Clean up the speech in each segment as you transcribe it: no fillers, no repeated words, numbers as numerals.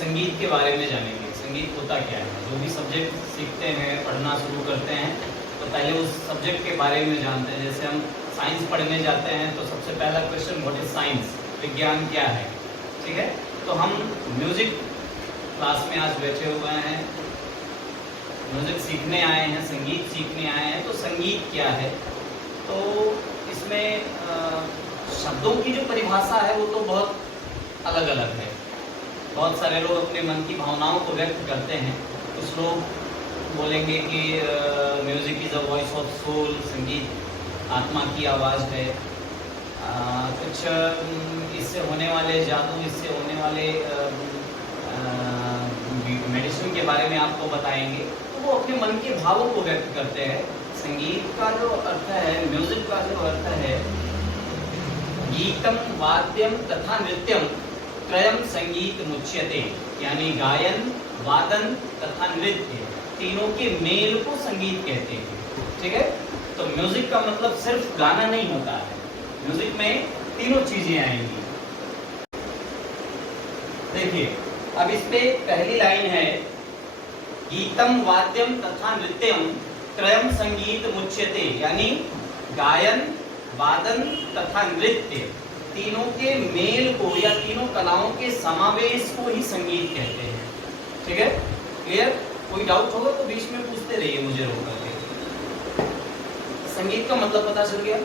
संगीत के बारे में जानेंगे। संगीत होता क्या है। जो भी सब्जेक्ट सीखते हैं, पढ़ना शुरू करते हैं, तो पहले उस सब्जेक्ट के बारे में जानते हैं। जैसे हम साइंस पढ़ने जाते हैं तो सबसे पहला क्वेश्चन व्हाट इज साइंस, विज्ञान क्या है। ठीक है, तो हम म्यूजिक क्लास में आज बैठे हुए हैं, म्यूजिक सीखने आए हैं, संगीत सीखने आए हैं। तो संगीत क्या है, तो इसमें शब्दों की जो परिभाषा है वो तो बहुत अलग अलग है। बहुत सारे लोग अपने मन की भावनाओं को व्यक्त करते हैं। कुछ लोग बोलेंगे कि music is a voice of soul, संगीत आत्मा की आवाज़ है। कुछ इससे होने वाले जादू, इससे होने वाले मेडिसिन के बारे में आपको बताएंगे। तो वो अपने मन के भावों को व्यक्त करते हैं। संगीत का जो अर्थ है, म्यूज़िक का जो अर्थ है, गीतम वाद्यम तथा नृत्यम त्रयम संगीत मुच्यते, यानी गायन, वादन तथा नृत्य, तीनों के मेल को संगीत कहते हैं। ठीक है, तो म्यूजिक का मतलब सिर्फ गाना नहीं होता है, म्यूजिक में तीनों चीजें आएंगी। देखिए, अब इस पे पहली लाइन है गीतम वाद्यम तथा नृत्यम त्रयम संगीत मुच्यते, यानी गायन, वादन तथा नृत्य, तीनों के मेल को या तीनों कलाओं के समावेश को ही संगीत कहते हैं। ठीक है, क्लियर? कोई डाउट होगा तो बीच में पूछते रहिए मुझे रोक करके। संगीत का मतलब पता चल गया।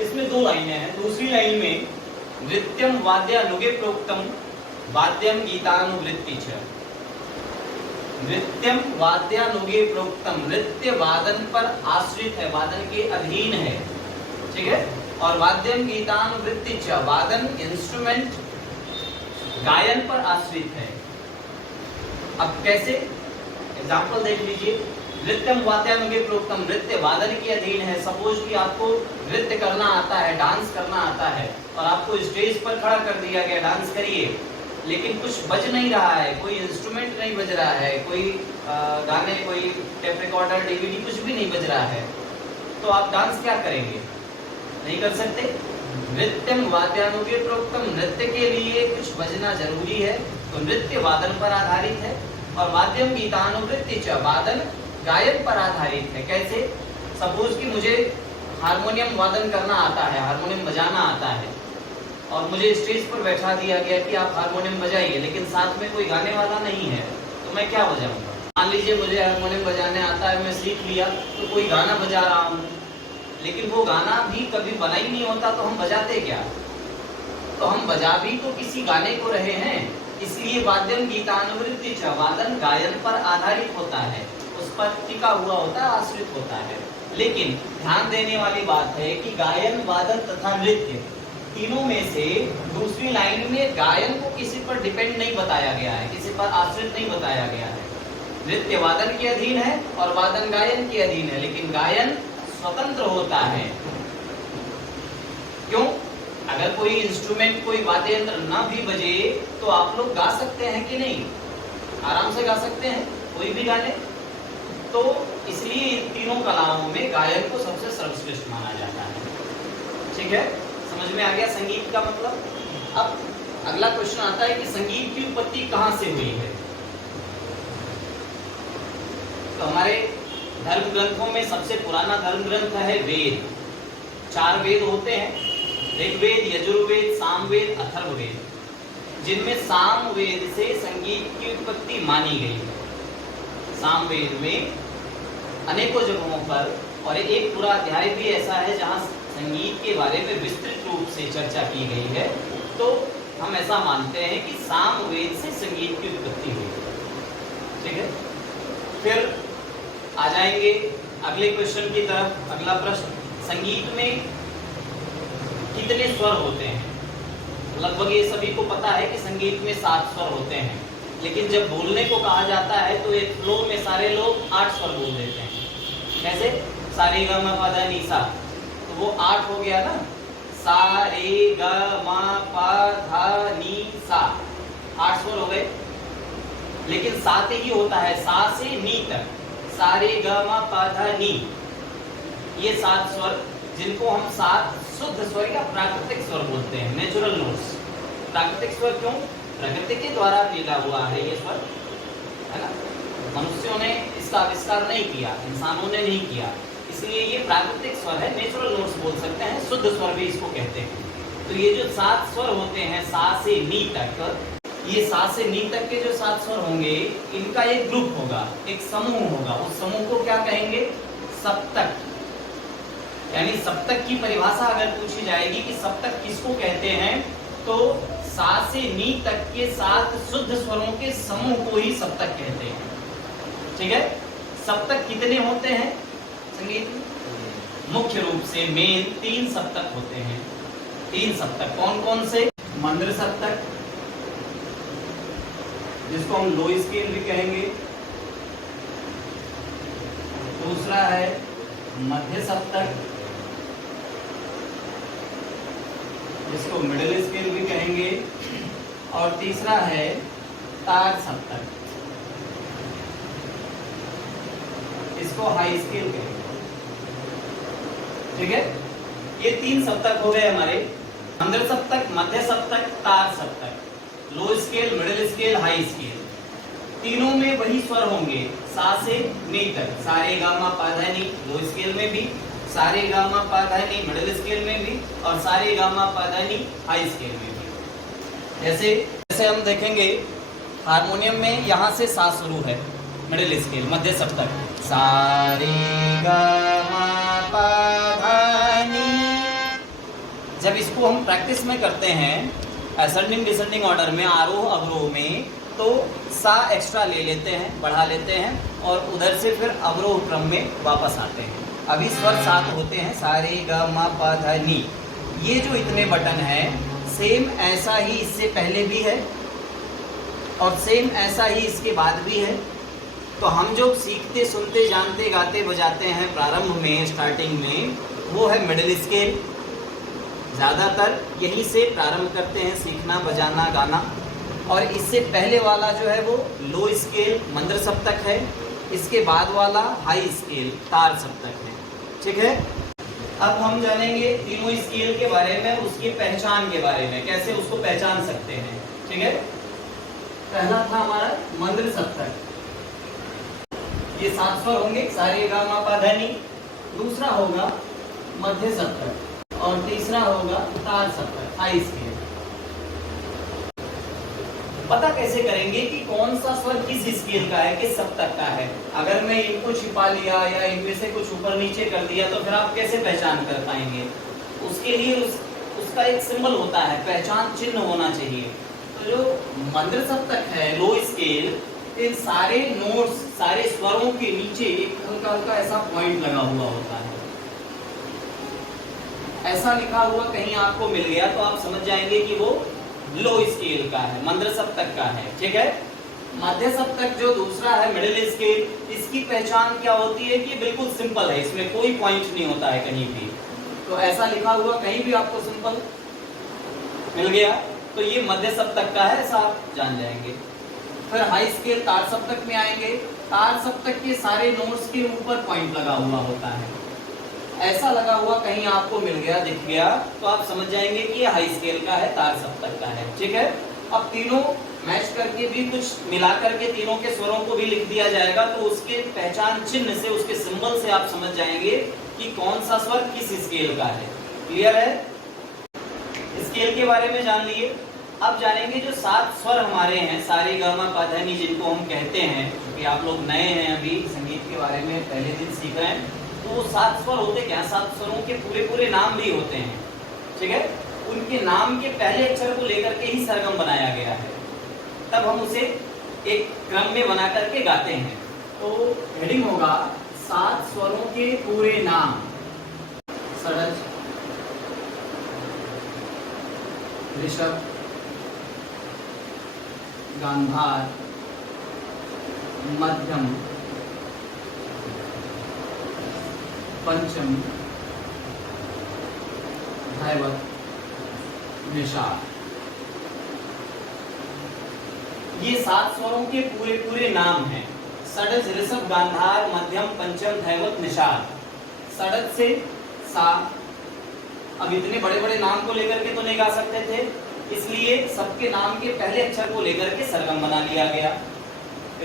इसमें दो लाइनें हैं। दूसरी लाइन में नृत्यम वाद्यानुगे प्रोक्तम वाद्यम गीतानुवृत्ति च, नृत्यम वाद्यानुगे प्रोक्तम, नृत्य वादन पर आश्रित है, वादन के अधीन है। ठीक है, और वाद्यम गीतानुवृत्ति च, वादन इंस्ट्रूमेंट गायन पर आश्रित है। अब कैसे, एग्जाम्पल देख लीजिए। नृत्यम वाद्यानुगे प्रोक्तम, नृत्य वादन के अधीन है। सपोज कि आपको नृत्य करना आता है, डांस करना आता है, और आपको स्टेज पर खड़ा कर दिया गया, डांस करिए, लेकिन कुछ बज नहीं रहा है, कोई इंस्ट्रूमेंट नहीं बज रहा है, कोई गाने, कोई टेप रिकॉर्डर, डीवीडी, कुछ भी नहीं बज रहा है, तो आप डांस क्या करेंगे? नहीं कर सकते। नृत्यम वाद्यानुगे प्रोक्तम, नृत्य के लिए कुछ बजना जरूरी है, तो नृत्य वादन पर आधारित है। और वाद्यम गीतानुवृत्ति च, वादन गायन पर आधारित है। कैसे? सपोज कि मुझे हारमोनियम वादन करना आता है, हारमोनियम बजाना आता है, और मुझे स्टेज पर बैठा दिया गया कि आप हारमोनियम बजाइए, लेकिन साथ में कोई गाने वाला नहीं है, तो मैं क्या बजाऊंगा? मान लीजिए मुझे हारमोनियम बजाने आता है, मैं सीख लिया, तो कोई गाना बजा रहा हूँ, लेकिन वो गाना भी कभी बना ही नहीं होता, तो हम बजाते क्या? तो हम बजा भी तो किसी गाने को रहे हैं। इसलिए वाद्यम गीतानुवृत्ति च, वादन गायन पर आधारित होता है, उस पर टिका हुआ होता है, आश्रित होता है। लेकिन ध्यान देने वाली बात है कि गायन, वादन तथा नृत्य, तीनों में से दूसरी लाइन में गायन को किसी पर डिपेंड नहीं बताया गया है, किसी पर आश्रित नहीं बताया गया है। नृत्य वादन के अधीन है और वादन गायन के अधीन है, लेकिन गायन स्वतंत्र होता है। क्यों? अगर कोई इंस्ट्रूमेंट, कोई वाद्य यंत्र ना भी बजे तो आप लोग गा सकते हैं कि नहीं? आराम से गा सकते हैं कोई भी गाने। तो इसलिए इन तीनों कलाओं में गायन को सबसे सर्वश्रेष्ठ माना जाता है। ठीक है, समझ में आ गया संगीत का मतलब। अब अगला क्वेश्चन आता है कि संगीत की उत्पत्ति कहां से हुई है। तो हमारे धर्म ग्रंथों में सबसे पुराना धर्म ग्रंथ है वेद। 4 वेद होते हैं, ऋग्वेद, यजुर्वेद, सामवेद, अथर्ववेद, जिनमें सामवेद से संगीत की उत्पत्ति मानी गई है। सामवेद में अनेकों जगहों पर, और एक पूरा अध्याय भी ऐसा है जहां संगीत के बारे में विस्तृत रूप से चर्चा की गई है। तो हम ऐसा मानते हैं कि सामवेद से संगीत की उत्पत्ति हुई। ठीक है, फिर आ जाएंगे अगले क्वेश्चन की तरफ। अगला प्रश्न, संगीत में कितने स्वर होते हैं? लगभग ये सभी को पता है कि संगीत में 7 स्वर होते हैं, लेकिन जब बोलने को कहा जाता है तो एक फ्लो में सारे लोग 8 स्वर बोल देते हैं। कैसे? सा रे ग म प ध नि सा, तो वो 8 हो गया ना। सा रे ग म प ध नि सा, 8 स्वर हो गए। लेकिन साथ ही होता है सा से नी तक, सा रे ग म प ध नि, ये 7 स्वर, जिनको हम 7 शुद्ध स्वर या प्राकृतिक स्वर बोलते हैं, नेचुरल नोट्स। प्राकृतिक स्वर क्यों? प्रकृति के द्वारा मिला हुआ है ये स्वर, है ना। मनुष्यों ने इसका आविष्कार नहीं किया, इंसानों ने नहीं किया, इसलिए ये प्राकृतिक स्वर है, नेचुरल नोट्स बोल सकते हैं, शुद्ध स्वर भी इसको कहते हैं। तो ये जो 7 स्वर होते हैं सा से नी तक, ये सा से नी तक के जो 7 स्वर होंगे, इनका एक ग्रुप होगा, एक समूह होगा। उस समूह को क्या कहेंगे? सप्तक। यानी सप्तक की परिभाषा अगर पूछी जाएगी कि सप्तक किसको कहते हैं, तो सा से नी तक के 7 शुद्ध स्वरों के समूह को ही सप्तक कहते हैं। ठीक है। सप्तक कितने होते हैं संगीत में? मुख्य रूप से मेन 3 सप्तक होते हैं। 3 सप्तक कौन कौन से? मंद्र सप्तक, जिसको हम लो स्केल भी कहेंगे। दूसरा है मध्य सप्तक, जिसको मिडिल स्केल भी कहेंगे। और तीसरा है तार सप्तक, इसको हाई स्केल कहेंगे। ठीक है। ये 3 सप्तक हो गए हमारे, मंद्र सप्तक, मध्य सप्तक, तार सप्तक, low scale, middle scale, high scale. तीनों में वही स्वर होंगे सा से नी तक, सारे गामा पा धा नी, लो स्केल में भी, सारे गामा पा धा नी मिडिल स्केल में भी, और सारे गामा पा धा नी हाई स्केल में भी। जैसे हम देखेंगे हारमोनियम में यहाँ से सा शुरू है, मिडिल स्केल, मध्य सप्तक, सारे गामा पा धा नी। जब इसको हम प्रैक्टिस में करते हैं असेंडिंग डिसेंडिंग ऑर्डर में, आरोह अवरोह में, तो सा एक्स्ट्रा ले लेते हैं, बढ़ा लेते हैं, और उधर से फिर अवरोह क्रम में वापस आते हैं। अभी स्वर 7 होते हैं, सारे ग म प ध नी। ये जो इतने बटन हैं, सेम ऐसा ही इससे पहले भी है और सेम ऐसा ही इसके बाद भी है। तो हम जो सीखते, सुनते, जानते, गाते, बजाते हैं प्रारंभ में, स्टार्टिंग में, वो है मिडिल स्केल। ज़्यादातर यहीं से प्रारंभ करते हैं सीखना, बजाना, गाना। और इससे पहले वाला जो है वो लो स्केल, मंद्र सप्तक है। इसके बाद वाला हाई स्केल, तार सप्तक है। ठीक है। अब हम जानेंगे तीनों स्केल के बारे में, उसकी पहचान के बारे में, कैसे उसको पहचान सकते हैं। ठीक है। पहला था हमारा मंद्र सप्तक, ये 7 स्वर होंगे, सारे गा मा पा धा नी। दूसरा होगा मध्य सप्तक और तीसरा होगा तार सप्तक, हाई स्केल। पता कैसे करेंगे कि कौन सा स्वर किस स्केल का है, किस सप्तक का है? अगर मैं इनको छिपा लिया या इनमें से कुछ ऊपर नीचे कर दिया, तो फिर आप कैसे पहचान कर पाएंगे? उसके लिए उसका एक सिंबल होता है, पहचान चिन्ह होना चाहिए। तो जो मंद्र सप्तक है, लो स्केल, इन सारे नोट्स, सारे स्वरों के नीचे एक हल्का हल्का ऐसा पॉइंट लगा हुआ होता है। ऐसा लिखा हुआ कहीं आपको मिल गया तो आप समझ जाएंगे कि वो लो स्केल का है, मंद्र सप्तक का है। ठीक है। मध्य सप्तक जो दूसरा है, मिडिल स्केल, इसकी पहचान क्या होती है कि बिल्कुल सिंपल है, इसमें कोई पॉइंट नहीं होता है कहीं भी। तो ऐसा लिखा हुआ कहीं भी आपको सिंपल मिल गया तो ये मध्य सप्तक का है, ऐसा आप जान जाएंगे। फिर हाई स्केल तार सप्तक में आएंगे। तार सप्तक के सारे नोट्स के ऊपर पॉइंट लगा हुआ होता है। ऐसा लगा हुआ कहीं आपको मिल गया, दिख गया, तो आप समझ जाएंगे कि ये हाई स्केल का है, तार सप्तक का है। ठीक है। अब तीनों मैच करके भी, कुछ मिला करके तीनों के स्वरों को भी लिख दिया जाएगा, तो उसके पहचान चिन्ह से, उसके सिंबल से आप समझ जाएंगे कि कौन सा स्वर किस स्केल का है। क्लियर है? स्केल के बारे में जान लिए। अब जानेंगे जो 7 स्वर हमारे हैं, सारे गा मा पा धा नी, जिनको हम कहते हैं, क्योंकि आप लोग नए हैं, अभी संगीत के बारे में पहले दिन सीख रहे हैं, तो वो 7 स्वर होते क्या? 7 स्वरों के पूरे पूरे नाम भी होते हैं। ठीक है। उनके नाम के पहले अक्षर को लेकर के ही सरगम बनाया गया है, तब हम उसे एक क्रम में बना करके गाते हैं। तो हेडिंग होगा 7 स्वरों के पूरे नाम। षड्ज, ऋषभ, गांधार, मध्यम, पंचम, धैवत, निषाद। ये 7 स्वरों के पूरे पूरे नाम हैं। षड्ज, ऋषभ, गांधार, मध्यम, पंचम, धैवत, निषाद। षड्ज से सा। अब इतने बड़े बड़े नाम को लेकर के तो नहीं गा सकते थे, इसलिए लिए सबके नाम के पहले अक्षर को लेकर के सरगम बना लिया गया।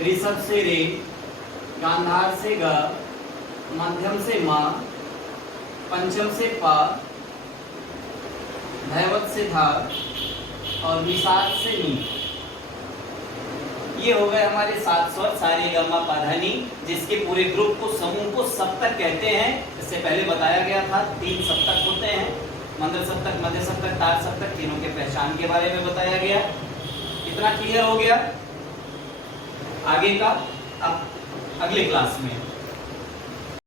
ऋषभ से रे, गांधार से ग, मध्यम से म, पंचम से प, धैवत से धा और निषाद से नी। ये हो गए हमारे 7 स्वर सा रे ग म प ध नि, जिसके पूरे ग्रुप को समूह को सप्तक कहते हैं। इससे पहले बताया गया था 3 सप्तक होते हैं, मंद्र सप्तक, मध्य सप्तक, तार सप्तक, तीनों के पहचान के बारे में बताया गया। इतना क्लियर हो गया। आगे का अब अगले क्लास में